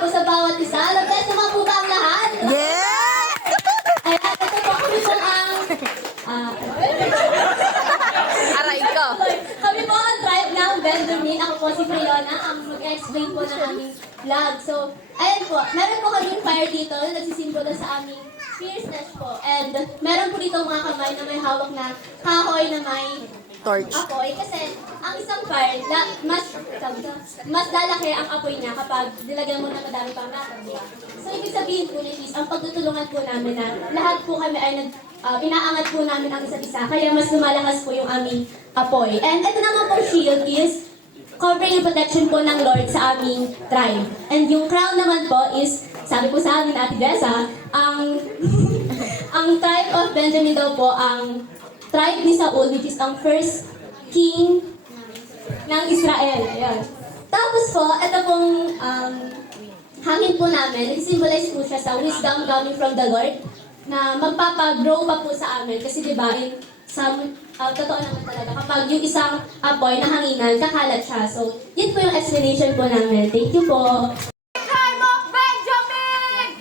po sa bawat isa. Nag-bless naman po ba ang lahat? Yes! Ayan, ito po kami sa ang... Aray ko. Kami po ang tribe ng Benjamin. Ako po si Fiona, ang mag-explain po ng aming vlog. So, ayan po, meron po kami fire dito na nagsisimbolo sa aming fierceness po. And meron po dito mga kamay na may hawak na kahoy na may Torch. apoy. Kasi ang isang fire, mas lalaki ang apoy niya kapag dilagyan mo na madami pang lakad, di ba? So, ibig sabihin po ni Cheese, ang pagtutulungan po namin na lahat po kami ay inaangat po namin ang isa't isa. Kaya mas lumalakas po yung aming apoy. And ito naman po shield is covering and protection po ng Lord sa aming tribe. And yung crown naman po is, sabi po sa amin Ate Besa, ang tribe of Benjamin daw po, ang tribe ni Saul, which is ang first king ng Israel. Ayan. Tapos po, ito pong hangin po namin, nag-symbolize po siya sa wisdom coming from the Lord na magpapa-grow pa po sa amin. Kasi diba, totoo naman talaga, kapag yung isang apoy na hanginan, kakalat siya. So, yun po yung explanation po namin. Thank you po. Tribe of Benjamin!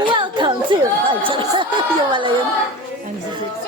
Welcome to... Ay, yung wala yun. I'm so sick.